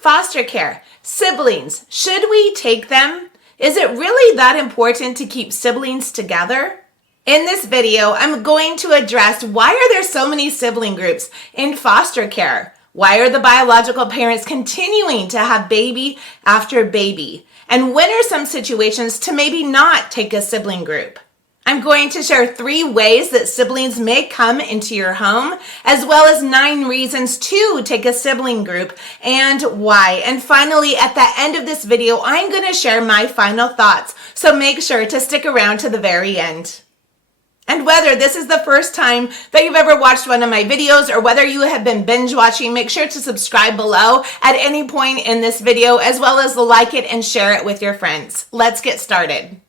Foster care. Siblings. Should we take them? Is it really that important to keep siblings together? In this video, I'm going to address why are there so many sibling groups in foster care? Why are the biological parents continuing to have baby after baby? And when are some situations to maybe not take a sibling group? I'm going to share 3 ways that siblings may come into your home, as well as 9 reasons to take a sibling group and why. And finally, at the end of this video, I'm going to share my final thoughts. So make sure to stick around to the very end. And whether this is the first time that you've ever watched one of my videos or whether you have been binge watching, make sure to subscribe below at any point in this video, as well as like it and share it with your friends. Let's get started.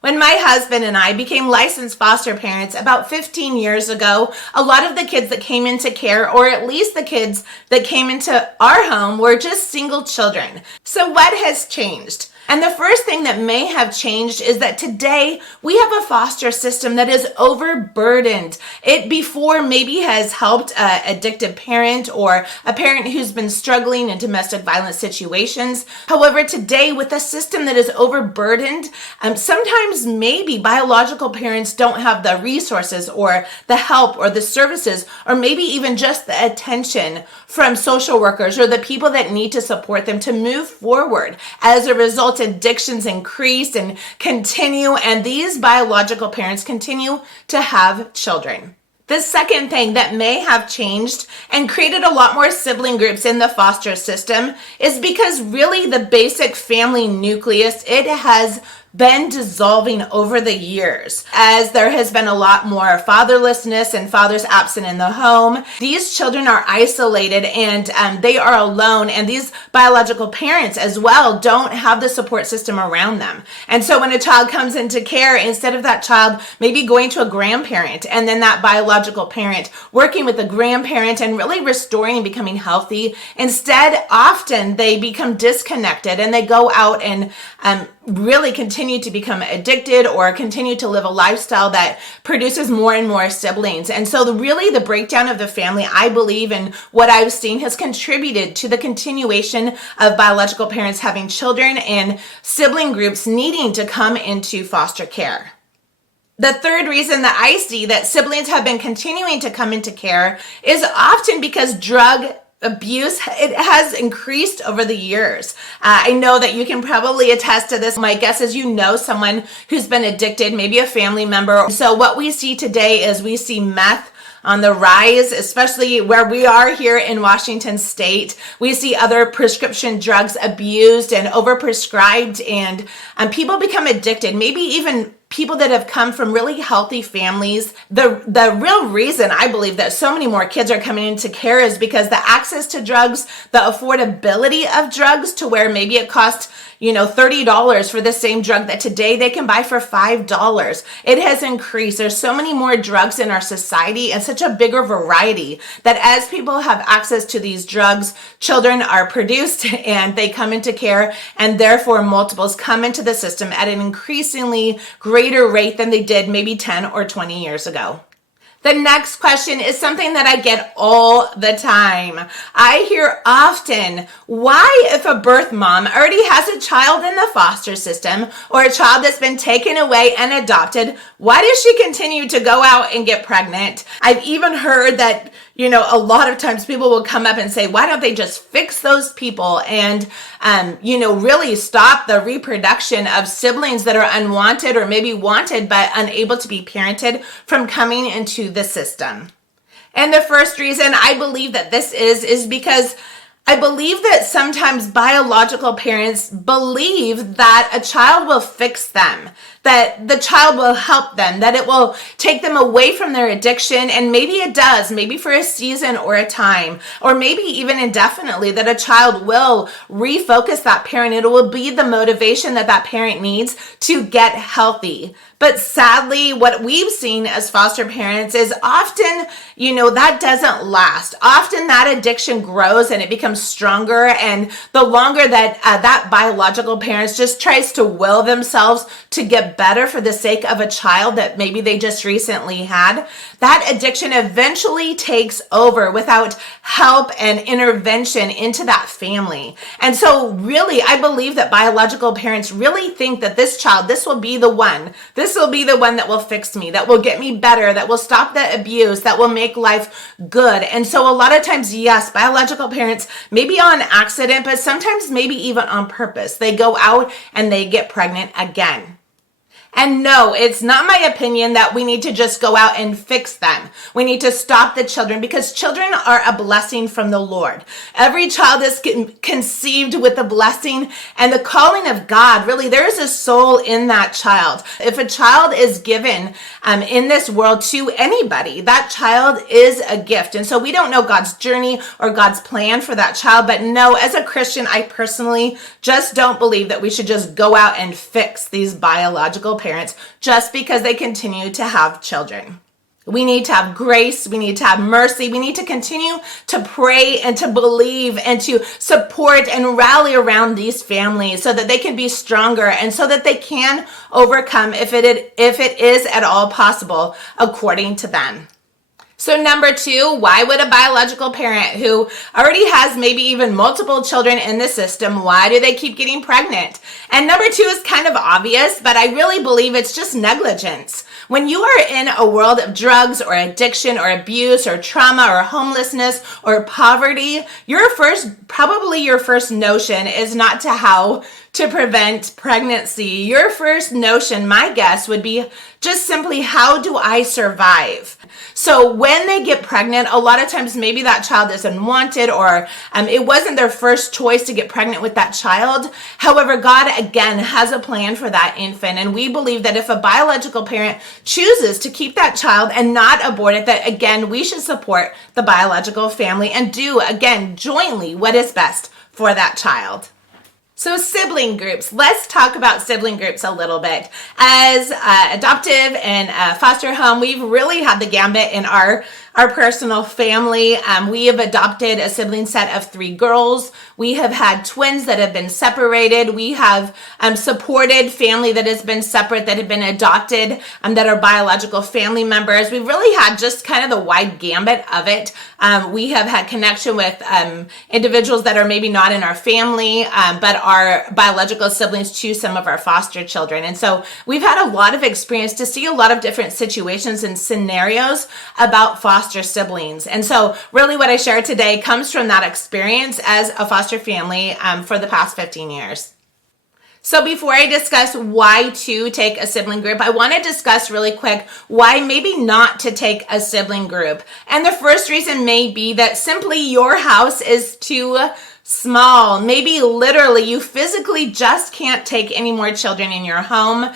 When my husband and I became licensed foster parents about 15 years ago, a lot of the kids that came into care, or at least the kids that came into our home, were just single children. So what has changed? And the first thing that may have changed is that today we have a foster system that is overburdened. It before maybe has helped an addicted parent or a parent who's been struggling in domestic violence situations. However, today with a system that is overburdened, sometimes maybe biological parents don't have the resources or the help or the services or maybe even just the attention from social workers or the people that need to support them to move forward. As a result, addictions increase and continue, and these biological parents continue to have children. The second thing that may have changed and created a lot more sibling groups in the foster system is because really the basic family nucleus, it has been dissolving over the years as there has been a lot more fatherlessness and fathers absent in the home. These children are isolated and they are alone, and these biological parents as well don't have the support system around them. And so when a child comes into care, instead of that child maybe going to a grandparent and then that biological parent working with the grandparent and really restoring and becoming healthy, instead often they become disconnected and they go out and really continue to become addicted or continue to live a lifestyle that produces more and more siblings. And so really the breakdown of the family, I believe, and what I've seen has contributed to the continuation of biological parents having children and sibling groups needing to come into foster care. The third reason that I see that siblings have been continuing to come into care is often because drug abuse, it has increased over the years. I know that you can probably attest to this. My guess is you know someone who's been addicted, maybe a family member. So what we see today is we see meth on the rise, especially where we are here in Washington State. We see other prescription drugs abused and overprescribed, and people become addicted, maybe even people that have come from really healthy families. The real reason I believe that so many more kids are coming into care is because the access to drugs, the affordability of drugs, to where maybe it costs $30 for the same drug that today they can buy for $5. It has increased. There's so many more drugs in our society and such a bigger variety that as people have access to these drugs, children are produced and they come into care, and therefore multiples come into the system at an increasingly greater rate than they did maybe 10 or 20 years ago. The next question is something that I get all the time. I hear often, why if a birth mom already has a child in the foster system or a child that's been taken away and adopted, why does she continue to go out and get pregnant? I've even heard that, a lot of times people will come up and say, why don't they just fix those people and, really stop the reproduction of siblings that are unwanted or maybe wanted but unable to be parented from coming into the system? And the first reason I believe that this is because I believe that sometimes biological parents believe that a child will fix them, that the child will help them, that it will take them away from their addiction. And maybe it does, maybe for a season or a time, or maybe even indefinitely, that a child will refocus that parent. It will be the motivation that that parent needs to get healthy. But sadly, what we've seen as foster parents is often, that doesn't last. Often that addiction grows and it becomes become stronger, and the longer that that biological parent just tries to will themselves to get better for the sake of a child that maybe they just recently had, that addiction eventually takes over without help and intervention into that family. And so really, I believe that biological parents really think that this child, this will be the one that will fix me, that will get me better, that will stop the abuse, that will make life good. And so a lot of times, yes, biological parents, maybe on accident, but sometimes maybe even on purpose, they go out and they get pregnant again. And no, it's not my opinion that we need to just go out and fix them. We need to stop the children, because children are a blessing from the Lord. Every child is conceived with the blessing and the calling of God. Really, there is a soul in that child. If a child is given in this world to anybody, that child is a gift. And so we don't know God's journey or God's plan for that child. But no, as a Christian, I personally just don't believe that we should just go out and fix these biological parents just because they continue to have children. We need to have grace. We need to have mercy. We need to continue to pray and to believe and to support and rally around these families so that they can be stronger and so that they can overcome if it is at all possible according to them. So number 2, why would a biological parent who already has maybe even multiple children in the system, why do they keep getting pregnant? And number 2 is kind of obvious, but I really believe it's just negligence. When you are in a world of drugs or addiction or abuse or trauma or homelessness or poverty, your first notion is not to how to prevent pregnancy. Your first notion, my guess, would be just simply, how do I survive? So when they get pregnant, a lot of times maybe that child is unwanted, or it wasn't their first choice to get pregnant with that child. However, God, again, has a plan for that infant. And we believe that if a biological parent chooses to keep that child and not abort it, that, again, we should support the biological family and do, again, jointly what is best for that child. So sibling groups. Let's talk about sibling groups a little bit. As adoptive and foster home, we've really had the gambit in our personal family. We have adopted a sibling set of 3 girls. We have had twins that have been separated. We have supported family that has been separate, that have been adopted, that are biological family members. We've really had just kind of the wide gambit of it. We have had connection with individuals that are maybe not in our family, but are biological siblings to some of our foster children. And so we've had a lot of experience to see a lot of different situations and scenarios about foster siblings. And so really what I share today comes from that experience as a foster family for the past 15 years. So before I discuss why to take a sibling group, I want to discuss really quick why maybe not to take a sibling group. And the first reason may be that simply your house is too small. Maybe literally you physically just can't take any more children in your home.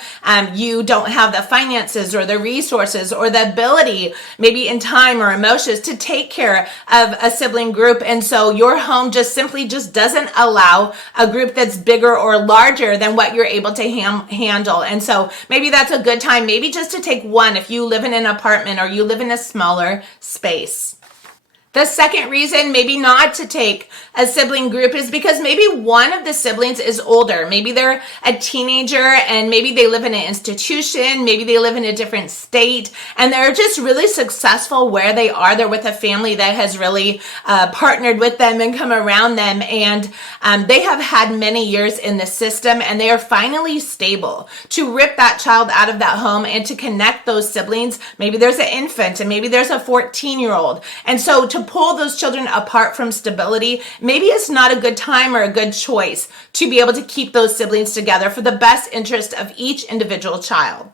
You don't have the finances or the resources or the ability, maybe in time or emotions, to take care of a sibling group. And so your home just simply doesn't allow a group that's bigger or larger than what you're able to handle. And so maybe that's a good time, maybe just to take one if you live in an apartment or you live in a smaller space. The second reason maybe not to take a sibling group is because maybe one of the siblings is older. Maybe they're a teenager and maybe they live in an institution. Maybe they live in a different state and they're just really successful where they are. They're with a family that has really partnered with them and come around them. And they have had many years in the system and they are finally stable to rip that child out of that home and to connect those siblings. Maybe there's an infant and maybe there's a 14-year-old. And so to pull those children apart from stability, maybe it's not a good time or a good choice to be able to keep those siblings together for the best interest of each individual child.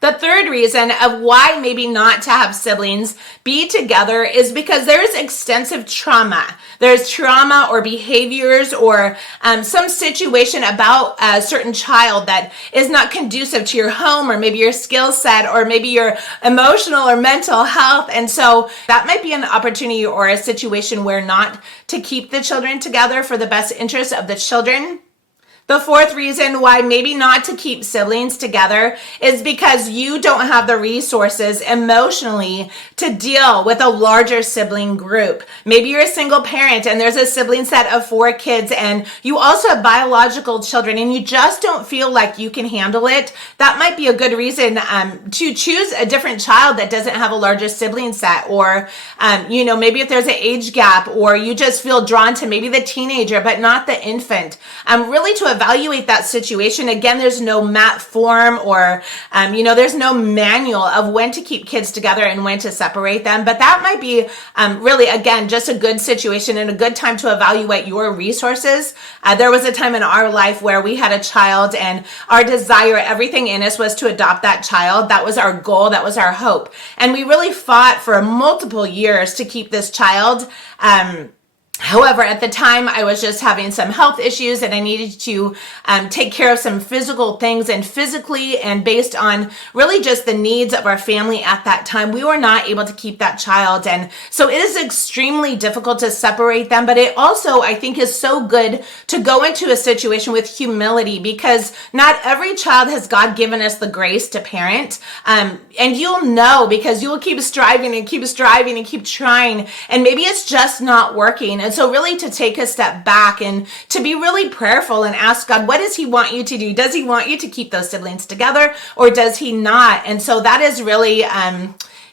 The third reason of why maybe not to have siblings be together is because there's extensive trauma. There's trauma or behaviors or some situation about a certain child that is not conducive to your home or maybe your skill set or maybe your emotional or mental health. And so that might be an opportunity or a situation where not to keep the children together for the best interest of the children. The fourth reason why maybe not to keep siblings together is because you don't have the resources emotionally to deal with a larger sibling group. Maybe you're a single parent and there's a sibling set of 4 kids and you also have biological children and you just don't feel like you can handle it. That might be a good reason to choose a different child that doesn't have a larger sibling set, or maybe if there's an age gap, or you just feel drawn to maybe the teenager but not the infant. Really to evaluate that situation. Again, there's no mat form or, there's no manual of when to keep kids together and when to separate them. But that might be really, again, just a good situation and a good time to evaluate your resources. There was a time in our life where we had a child and our desire, everything in us was to adopt that child. That was our goal. That was our hope. And we really fought for multiple years to keep this child. However, at the time, I was just having some health issues and I needed to take care of some physical things, and physically and based on really just the needs of our family at that time, we were not able to keep that child. And so it is extremely difficult to separate them, but it also, I think, is so good to go into a situation with humility, because not every child has God given us the grace to parent. And you'll know because you will keep striving and keep striving and keep trying, and maybe it's just not working. And so really to take a step back and to be really prayerful and ask God, what does he want you to do? Does he want you to keep those siblings together or does he not? And so that is really,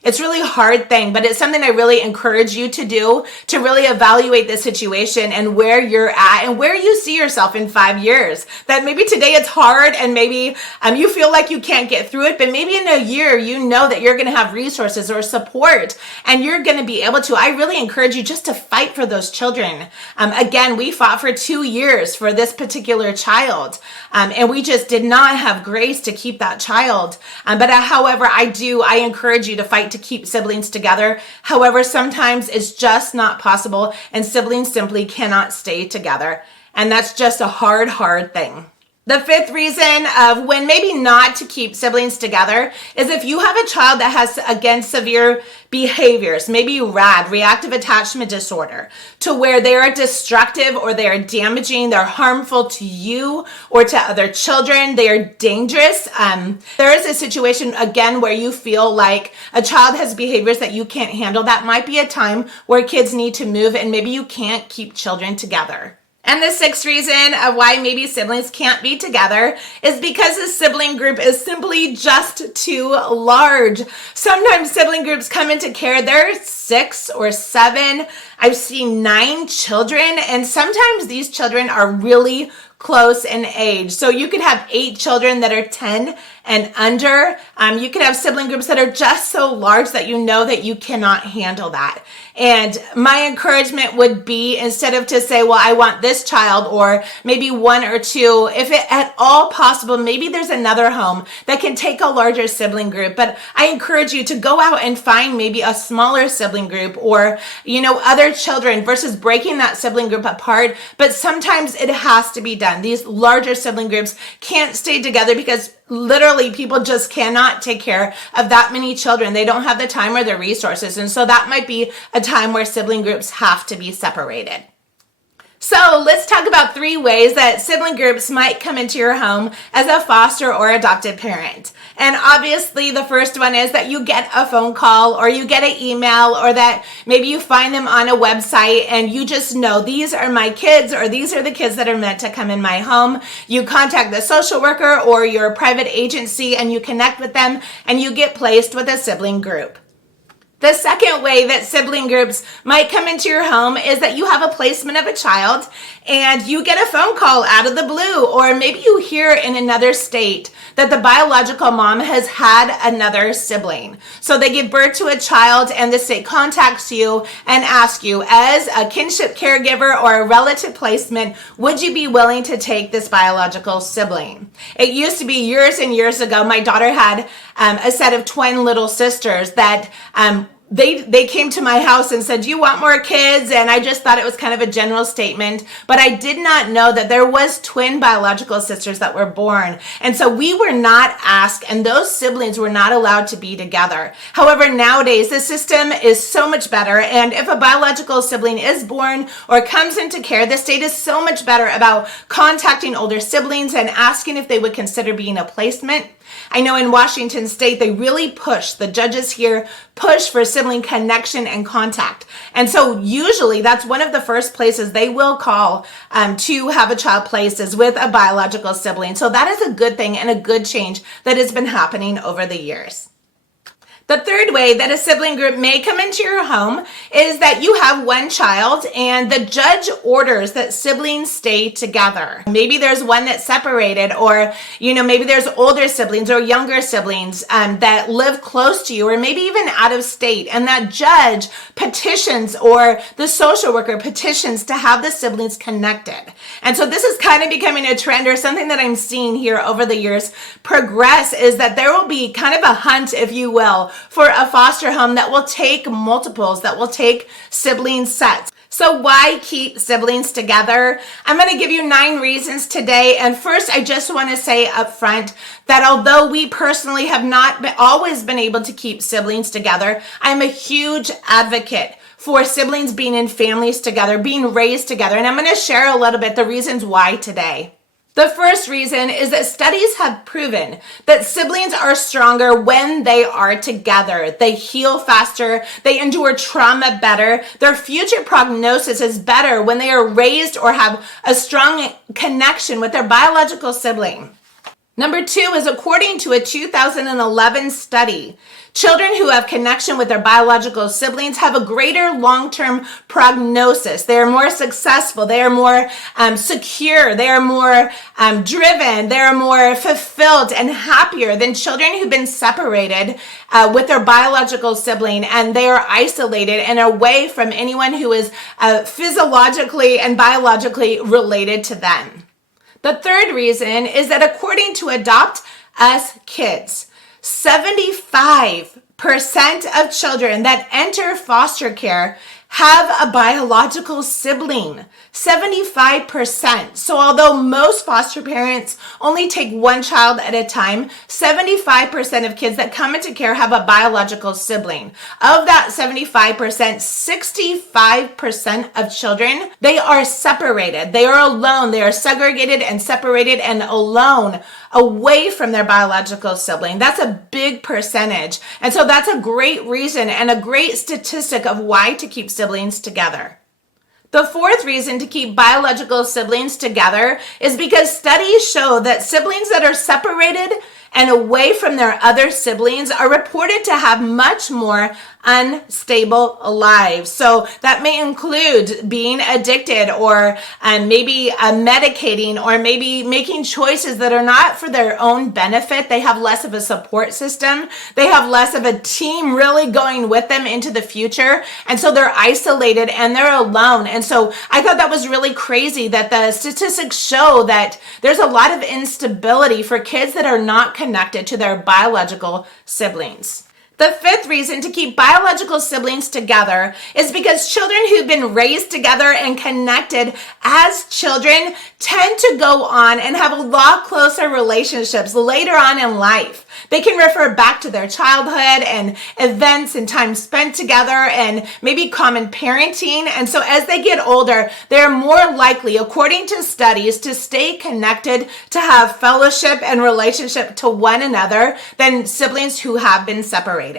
it's really a hard thing, but it's something I really encourage you to do, to really evaluate the situation and where you're at and where you see yourself in 5 years. That maybe today it's hard and maybe you feel like you can't get through it, but maybe in a year you know that you're going to have resources or support and you're going to be able to. I really encourage you just to fight for those children. Again, we fought for 2 years for this particular child, and we just did not have grace to keep that child. However, I encourage you to fight to keep siblings together. However, sometimes it's just not possible and siblings simply cannot stay together. And that's just a hard thing. The fifth reason of when maybe not to keep siblings together is if you have a child that has, again, severe behaviors, maybe RAD, reactive attachment disorder, to where they are destructive or they are damaging, they're harmful to you or to other children, they are dangerous. There is a situation, again, where you feel like a child has behaviors that you can't handle. That might be a time where kids need to move and maybe you can't keep children together. And the sixth reason of why maybe siblings can't be together is because the sibling group is simply just too large. Sometimes sibling groups come into care, there are 6 or 7. I've seen 9 children, and sometimes these children are really close in age. So you could have 8 children that are 10 and under. You could have sibling groups that are just so large that you know that you cannot handle that. And my encouragement would be, instead of to say, well, I want this child or maybe 1 or 2, if it at all possible, maybe there's another home that can take a larger sibling group. But I encourage you to go out and find maybe a smaller sibling group or, other children versus breaking that sibling group apart. But sometimes it has to be done. These larger sibling groups can't stay together because literally people just cannot take care of that many children. They don't have the time or the resources. And so that might be a time where sibling groups have to be separated. So let's talk about 3 ways that sibling groups might come into your home as a foster or adopted parent. And obviously the first one is that you get a phone call or you get an email, or that maybe you find them on a website and you just know these are my kids, or these are the kids that are meant to come in my home. You contact the social worker or your private agency and you connect with them and you get placed with a sibling group. The second way that sibling groups might come into your home is that you have a placement of a child and you get a phone call out of the blue, or maybe you hear in another state that the biological mom has had another sibling. So they give birth to a child and the state contacts you and asks you, as a kinship caregiver or a relative placement, would you be willing to take this biological sibling? It used to be years and years ago, my daughter had a set of twin little sisters that they came to my house and said, "Do you want more kids?" And I just thought it was kind of a general statement, but I did not know that there was twin biological sisters that were born. And so we were not asked, and those siblings were not allowed to be together. However, nowadays the system is so much better, and if a biological sibling is born or comes into care, the state is so much better about contacting older siblings and asking if they would consider being a placement. I know in Washington State, they really push, the judges here push for sibling connection and contact. And so usually that's one of the first places they will call to have a child placed is with a biological sibling. So that is a good thing and a good change that has been happening over the years. The third way that a sibling group may come into your home is that you have one child and the judge orders that siblings stay together. Maybe there's one that's separated, or maybe there's older siblings or younger siblings that live close to you, or maybe even out of state, and that judge petitions, or the social worker petitions, to have the siblings connected. And so this is kind of becoming a trend, or something that I'm seeing here over the years progress, is that there will be kind of a hunt, if you will, for a foster home that will take multiples, that will take sibling sets. So why keep siblings together? I'm going to give you 9 reasons today. And first, I just want to say up front that although we personally have not always been able to keep siblings together, I'm a huge advocate for siblings being in families together, being raised together. And I'm going to share a little bit the reasons why today. The first reason is that studies have proven that siblings are stronger when they are together. They heal faster, they endure trauma better, their future prognosis is better when they are raised or have a strong connection with their biological sibling. Number 2 is, according to a 2011 study, children who have connection with their biological siblings have a greater long-term prognosis. They are more successful. They are more secure. They are more driven. They are more fulfilled and happier than children who've been separated with their biological sibling, and they are isolated and away from anyone who is physiologically and biologically related to them. The third reason is that according to Adopt Us Kids, 75% of children that enter foster care have a biological sibling. 75%. So although most foster parents only take one child at a time, 75% of kids that come into care have a biological sibling. Of that 75%, 65% of children, they are separated. They are alone. They are segregated and separated and alone, away from their biological sibling. That's a big percentage. And so that's a great reason and a great statistic of why to keep siblings together. The fourth reason to keep biological siblings together is because studies show that siblings that are separated and away from their other siblings are reported to have much more unstable lives. So that may include being addicted, or maybe medicating, or maybe making choices that are not for their own benefit. They have less of a support system. They have less of a team really going with them into the future. And so they're isolated and they're alone. And so I thought that was really crazy that the statistics show that there's a lot of instability for kids that are not connected to their biological siblings. The fifth reason to keep biological siblings together is because children who've been raised together and connected as children tend to go on and have a lot closer relationships later on in life. They can refer back to their childhood and events and time spent together and maybe common parenting. And so as they get older, they're more likely, according to studies, to stay connected, to have fellowship and relationship to one another than siblings who have been separated.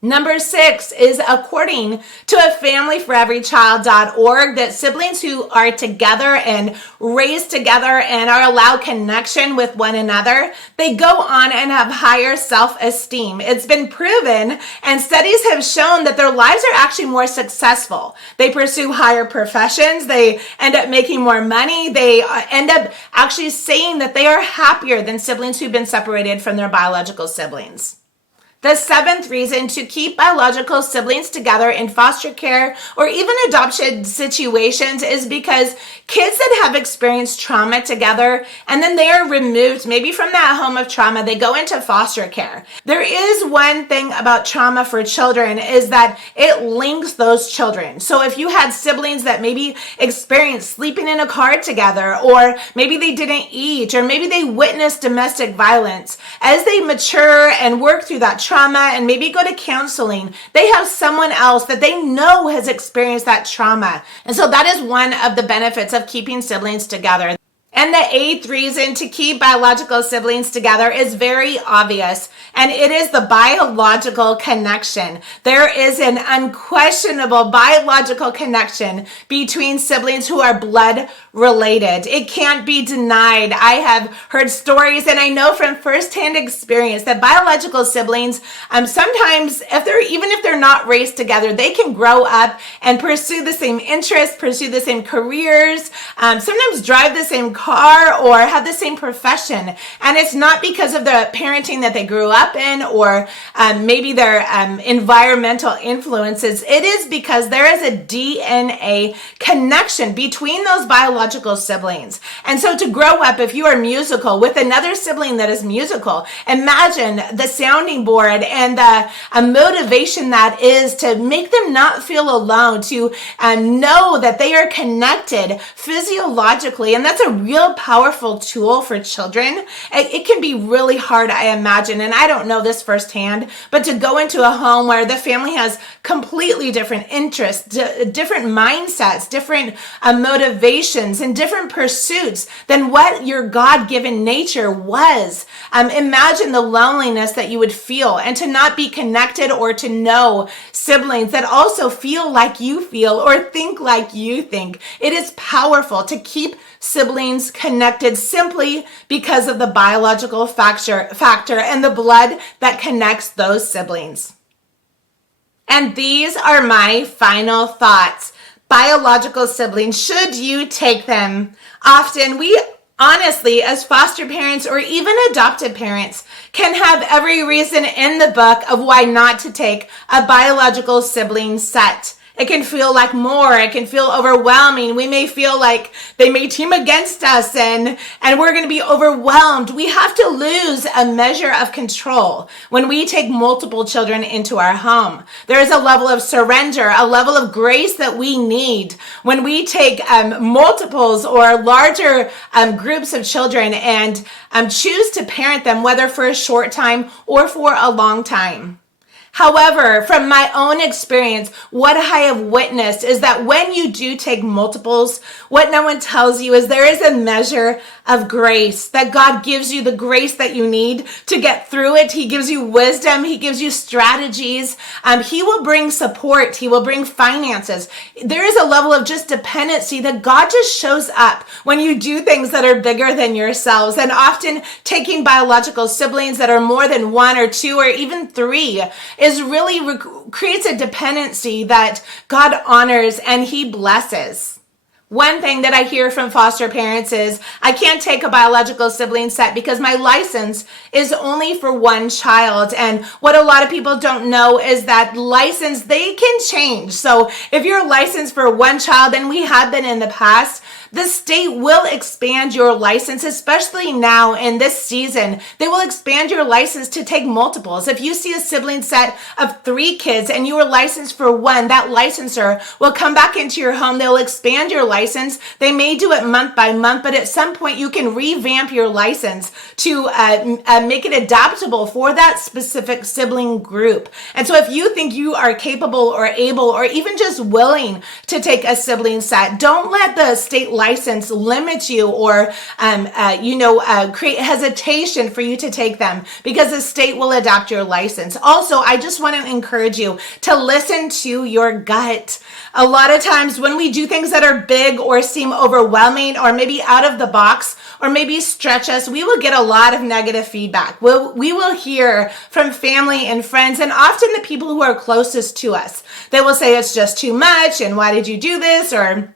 Number 6 is, according to a familyforeverychild.org, that siblings who are together and raised together and are allowed connection with one another, they go on and have higher self-esteem. It's been proven, and studies have shown that their lives are actually more successful. They pursue higher professions. They end up making more money. They end up actually saying that they are happier than siblings who've been separated from their biological siblings. The seventh reason to keep biological siblings together in foster care or even adoption situations is because kids that have experienced trauma together and then they are removed maybe from that home of trauma, they go into foster care. There is one thing about trauma for children is that it links those children. So if you had siblings that maybe experienced sleeping in a car together, or maybe they didn't eat, or maybe they witnessed domestic violence, as they mature and work through that trauma and maybe go to counseling, they have someone else that they know has experienced that trauma. And so that is one of the benefits of keeping siblings together. And the eighth reason to keep biological siblings together is very obvious, and it is the biological connection. There is an unquestionable biological connection between siblings who are blood related. It can't be denied. I have heard stories, and I know from firsthand experience that biological siblings, sometimes if they're not raised together, they can grow up and pursue the same interests, pursue the same careers, sometimes drive the same car or have the same profession. And it's not because of the parenting that they grew up in or maybe their environmental influences. It is because there is a DNA connection between those biological siblings. And so to grow up, if you are musical with another sibling that is musical, imagine the sounding board and the motivation that is to make them not feel alone, to know that they are connected physiologically. And that's a real powerful tool for children. It can be really hard, I imagine, and I don't know this firsthand, but to go into a home where the family has completely different interests, different mindsets, different motivations, and different pursuits than what your God-given nature was. Imagine the loneliness that you would feel, and to not be connected or to know siblings that also feel like you feel or think like you think. It is powerful to keep siblings connected simply because of the biological factor and the blood that connects those siblings. And these are my final thoughts. Biological siblings, should you take them? Often we honestly, as foster parents or even adopted parents, can have every reason in the book of why not to take a biological sibling set. It can feel like more. It can feel overwhelming. We may feel like they may team against us and we're going to be overwhelmed. We have to lose a measure of control when we take multiple children into our home. There is a level of surrender, a level of grace that we need when we take multiples or larger groups of children and choose to parent them, whether for a short time or for a long time. However, from my own experience, what I have witnessed is that when you do take multiples, what no one tells you is there is a measure of grace, that God gives you the grace that you need to get through it. He gives you wisdom. He gives you strategies. He will bring support. He will bring finances. There is a level of just dependency that God just shows up when you do things that are bigger than yourselves. And often taking biological siblings that are more than one or two or even three is really creates a dependency that God honors and He blesses. One thing that I hear from foster parents is, I can't take a biological sibling set because my license is only for one child. And what a lot of people don't know is that license, they can change. So if you're licensed for one child, and we have been in the past, the state will expand your license, especially now in this season. They will expand your license to take multiples. If you see a sibling set of 3 kids and you are licensed for one, that licensor will come back into your home. They'll expand your license. They may do it month by month, but at some point you can revamp your license to make it adaptable for that specific sibling group. And so if you think you are capable or able or even just willing to take a sibling set, don't let the state license limit you or create hesitation for you to take them, because the state will adapt your license. Also, I just want to encourage you to listen to your gut. A lot of times when we do things that are big or seem overwhelming or maybe out of the box or maybe stretch us, we will get a lot of negative feedback. We will hear from family and friends, and often the people who are closest to us. They will say it's just too much and why did you do this, or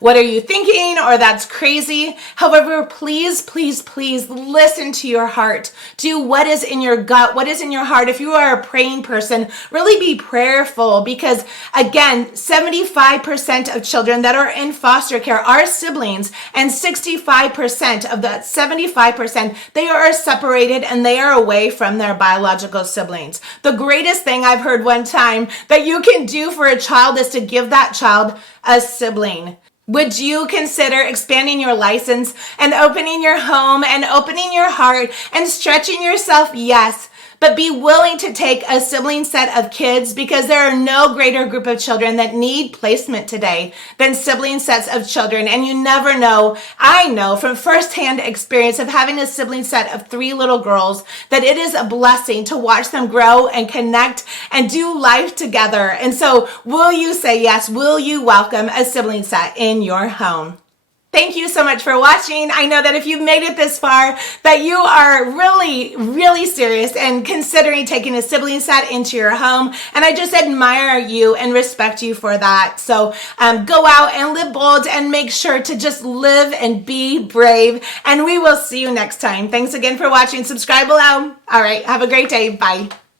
what are you thinking, or that's crazy. However, please, please, please listen to your heart. Do what is in your gut, what is in your heart. If you are a praying person, really be prayerful, because again, 75% of children that are in foster care are siblings, and 65% of that 75%, they are separated and they are away from their biological siblings. The greatest thing I've heard one time that you can do for a child is to give that child a sibling. Would you consider expanding your license and opening your home and opening your heart and stretching yourself? Yes. But be willing to take a sibling set of kids, because there are no greater group of children that need placement today than sibling sets of children. And you never know. I know from firsthand experience of having a sibling set of 3 little girls that it is a blessing to watch them grow and connect and do life together. And so will you say yes? Will you welcome a sibling set in your home? Thank you so much for watching. I know that if you've made it this far, that you are really, really serious and considering taking a sibling set into your home. And I just admire you and respect you for that. So go out and live bold and make sure to just live and be brave. And we will see you next time. Thanks again for watching. Subscribe below. All right. Have a great day. Bye.